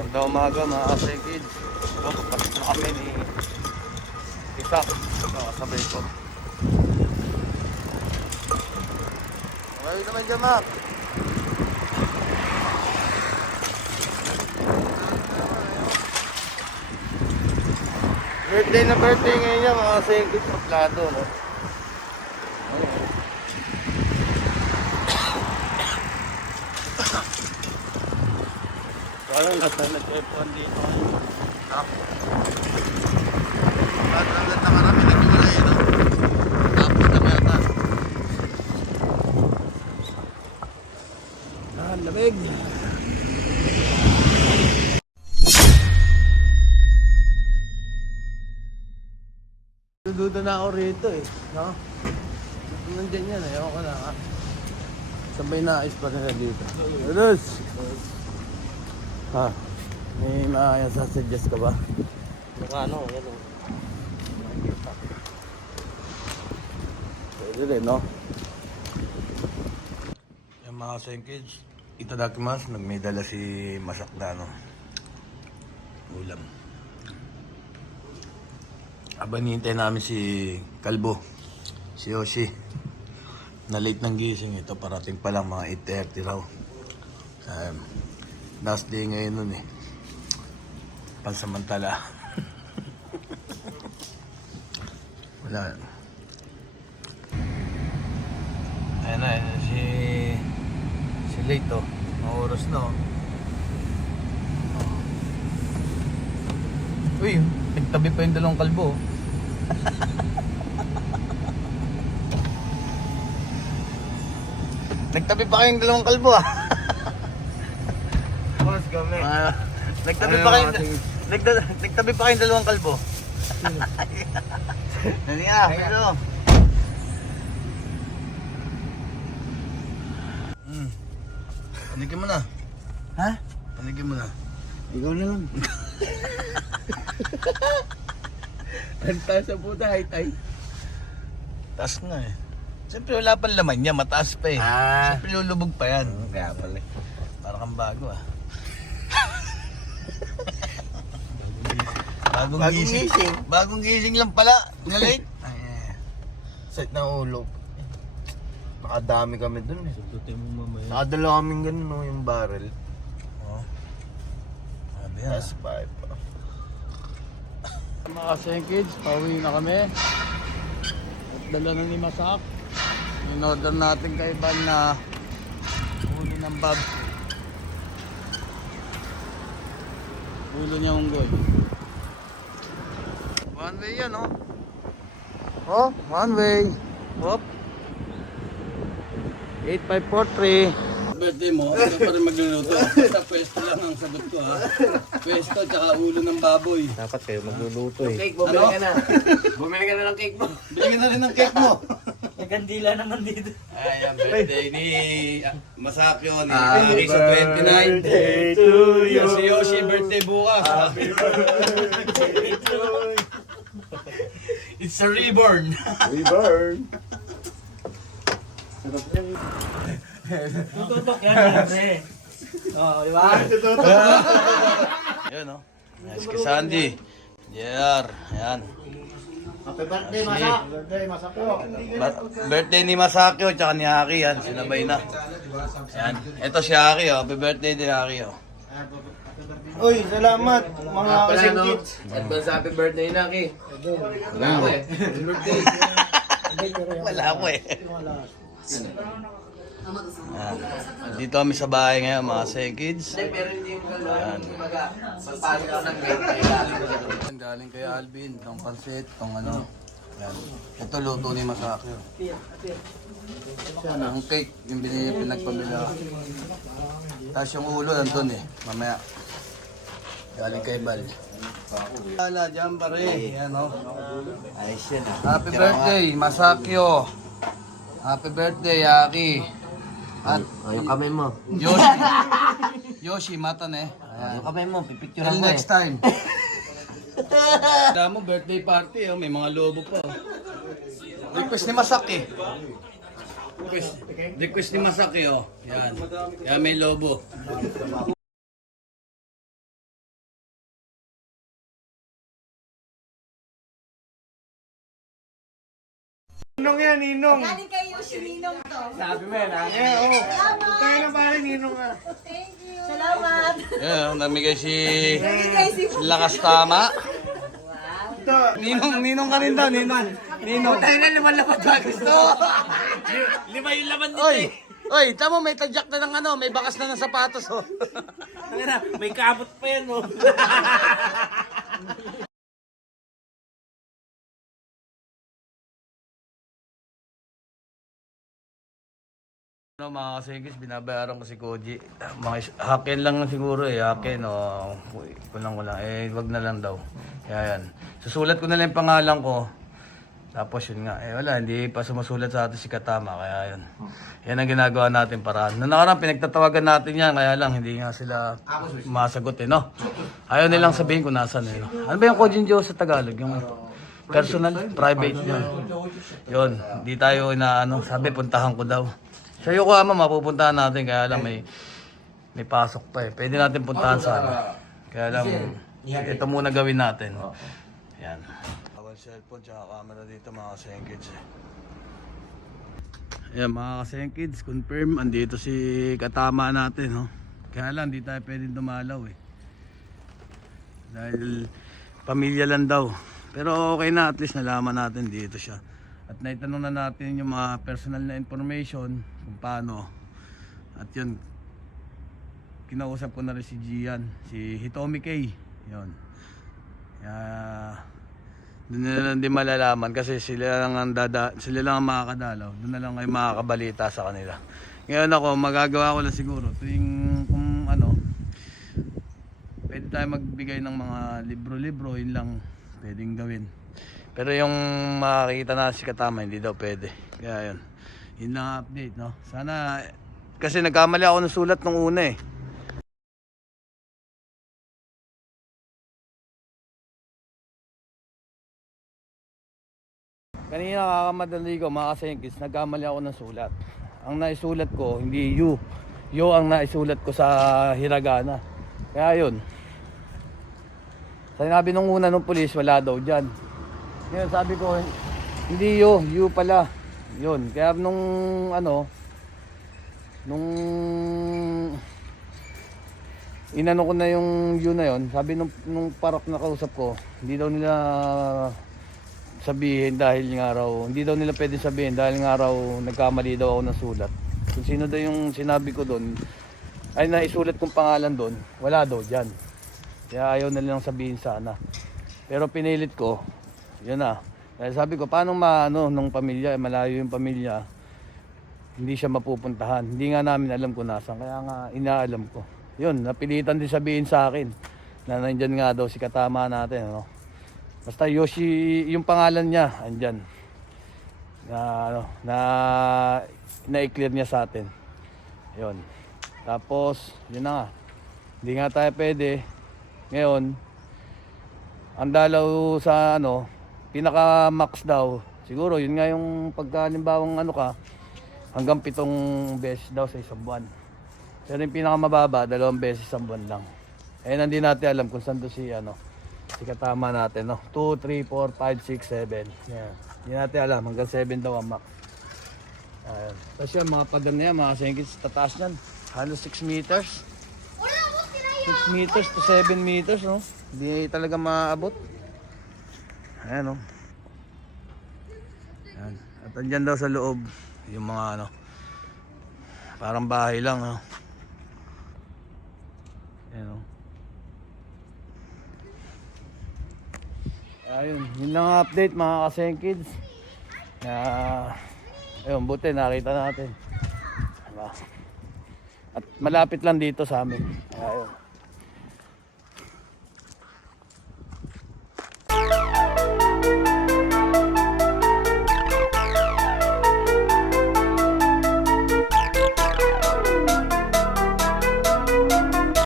Magandang umaga mga Kasay Kids. Pasok na kami ni Isak. Nakasabay ko. Okay naman dyan, Mac. Birthday na birthday ngayon niya mga Kasay Kids. Maplado, no? Parang nasa nag-F1 dito. Naglalat na karami, nag-iwalay, no? Tapos na may atas. Lamig. Dududa na ako rito eh, no? Nandiyan yan, ayaw ko na ha. Sabay na ayos pa nila dito. Ados! Ha? May sasuggest ka ba? Ano, ano? Pwede rin, no? Yung mga Kasay Kids, itadakimasu, nagmedala si Masakda, no? Ulam. Aba, nihintay namin si Kalbo, si Yoshi. Na late ng gising ito, parating pa lang mga 8:30 raw. Last day ngayon nun eh. Pansamantala. Wala. Ayan na, si late oh. Mga oras na oh. Uy, nagtabi pa yung dalawang kalbo oh. Nagtabi pa kayong dalawang kalbo ah. Boss, kami. Nagtabi pa kayong dalawang kalbo. Dali nga, hello. Panigin mo na. Ha? Panigin mo na. Ikaw na lang. Ang taas sa puta, high-tay. Taas na eh. Siyempre wala pang laman niya, mataas pa eh. Siyempre lulubog pa yan. Kaya pala. Para kang bago ah. Bagong gising. Bagong gising lang pala. Na late. Set na ulo. Nakadami kami dun eh. Sututin mo mamaya. Nakadala kaming ganun no, yung barrel. Oh. Sabi yan. Tapos pipe. Mga Kasay Kids, pauwi na kami. At dala na ni Masak. In-order natin kay Van na ulo ng bag. Ulo niya unggoy. One way yan oh. Oh, one way. Hop. 8543. Birthday mo, ako pa rin magluluto. Basta pwesto lang ang sagot ko ha. Pwesto tsaka ulo ng baboy. Dapat kayo magluluto eh. Cake, bumili ka na. Bumili ka na ng cake mo. Bili na rin ng cake mo. Nagkandila naman dito. Ay, ang birthday ni Masakyo ni Ari sa 29. Birthday to you. Si Yoshi birthday bukas. Happy birthday to you. It's a reborn. We burn. Tututok yan, pre. Oo, di ba? Yan o. Nice kay Sandy. JR. Ayan. Happy birthday, Masak. Birthday, Masak po. Birthday ni Masakyo tsaka ni Aki. Yan, sinabay na. Ayan. Ito si Aki o. Happy birthday din Aki o. Uy, salamat mga Kasay Kids. Advance happy birthday na, Ki. Wala ako eh. Birthday. Wala ko eh. Dito kami sa bahay ngayon mga Kasay Kids. Pero hindi mo gano'n. Ayan. Pagpasok ko ng grade. Galing kay Alvin, itong pansit, itong ano. Yan. Ito luto ni Masakyo. Ang cake, yung pinagpamila. Tapos yung ulo nandun eh, mamaya. Galing kay Bal. Wala dyan pare, yan o. Ayos yan ah. Happy birthday, Masakyo. Happy birthday, Aki. At Yung kamay mo. Yoshi. Yoshi, matan eh. Yung kamay mo, pipicture Till mo next time. Tama mo, birthday party, oh. May mga lobo pa. Oh. Request ni Masak eh. Request ni Masak eh, oh. Yan. Yan may lobo. Ninong yan, ninong. Galing kay Yoshi Ninong to. Sabi mo yan, ha? Eh, oh. Tayo na pare, ninong ah. Thank you. Salamat. Yan, namigay si Namigay si Lakas Tama. Ito. Ninong ka rin daw, Ninong. Ninong. Tayo na, 5 laman ba gusto? 5 yung laman dito Oy! eh. Oy, tama may tadyak na ng ano, may bakas na ng sapatos oh. May kabot pa yan, oh. Ano mga kasigis, binabayaran ko si Koji. Hakin lang siguro eh, hakin o kulang. Wag na lang daw. Kaya yan. Susulat ko na lang yung pangalan ko. Tapos yun nga, wala, hindi pa sumusulat sa atin si Katama, kaya yun. Yan ang ginagawa natin para. Noong nakaraan, pinagtatawagan natin yan, kaya lang, hindi nga sila masagot eh, no? Ayaw nilang sabihin kung nasan eh, no? Ano ba yung Kojin Joe sa Tagalog? Yung personal, private yun. Yun, hindi tayo inaano, sabi puntahan ko daw. Sa Yokohama, mapupuntahan natin, kaya lang may pasok pa eh. Pwede natin puntahan sana. Kaya lang, ito muna gawin natin. Yan. Cellphone tsaka camera dito mga kasengkids eh. Ayan mga kasengkids, confirm andito si Katama natin no? Kaya lang di tayo pwedeng dumalaw eh. Dahil pamilya lang daw. Pero okay na, at least nalaman natin dito siya. At naitanong na natin yung mga personal na information kung paano. At yun, kinausap ko na rin si Gian, si Hitomi K. Yun. Doon na lang din malalaman kasi sila lang ang makakadalaw. Doon na lang kayo makakabalita sa kanila. Ngayon ako, magagawa ko lang siguro tuwing kung ano, pwede tayo magbigay ng mga libro-libro, yun lang pwedeng gawin. Pero yung makakita na si Katama, hindi daw pwede. Kaya yun, yun lang ang update, no? Sana, kasi nagkamali ako ng sulat nung una eh. Kanina kakamadali ko mga kasengkis, nagkamali ako ng sulat. Ang naisulat ko, hindi you. You ang naisulat ko sa hiragana. Kaya yun. Sinabi nung una nung pulis, wala daw dyan. Ngayon sabi ko, hindi you pala. Yun. Kaya nung inano ko na yung you na yun, sabi nung parok na kausap ko, hindi daw nila sabihin dahil nga raw, hindi daw nila pwede sabihin dahil nga raw nagkamali daw ako ng sulat. Kung sino daw yung sinabi ko doon, ay naisulat kong pangalan doon, wala daw dyan. Kaya ayaw na lang sabihin sana. Pero pinilit ko, yun na. Kaya sabi ko, paano nung pamilya, malayo yung pamilya, hindi siya mapupuntahan. Hindi nga namin alam kung nasan, kaya nga inaalam ko. Yun, napilitan din sabihin sa akin na nandyan nga daw si Katama natin, ano. Basta Yoshi, yung pangalan niya, andyan. Na-i-clear niya sa atin. Yun. Tapos, yun na nga. Hindi nga tayo pwede. Ngayon, ang dalaw sa pinaka-max daw. Siguro, yun nga yung pagkalimbawang hanggang 7 beses daw sa isang buwan. Pero yung pinaka-mababa, 2 beses sa buwan lang. Eh, hindi natin alam kung saan doon si Katama natin, no? 2, 3, 4, 5, 6, 7. Yan. Hindi natin alam. Hanggang 7 daw ang max. Ayan. Tapos yan, mga padan na yan, mga sengkits, tataas yan. Halos 6 meters. 6 meters to 7 meters, no? Hindi talaga maabot. Ayan, no? Ayan. At andyan daw sa loob, yung mga parang bahay lang, no? Ayan, no? Ayun, yun lang ang update mga kasengkids. Ayun, buti nakita natin. Diba? At malapit lang dito sa amin. Ayun.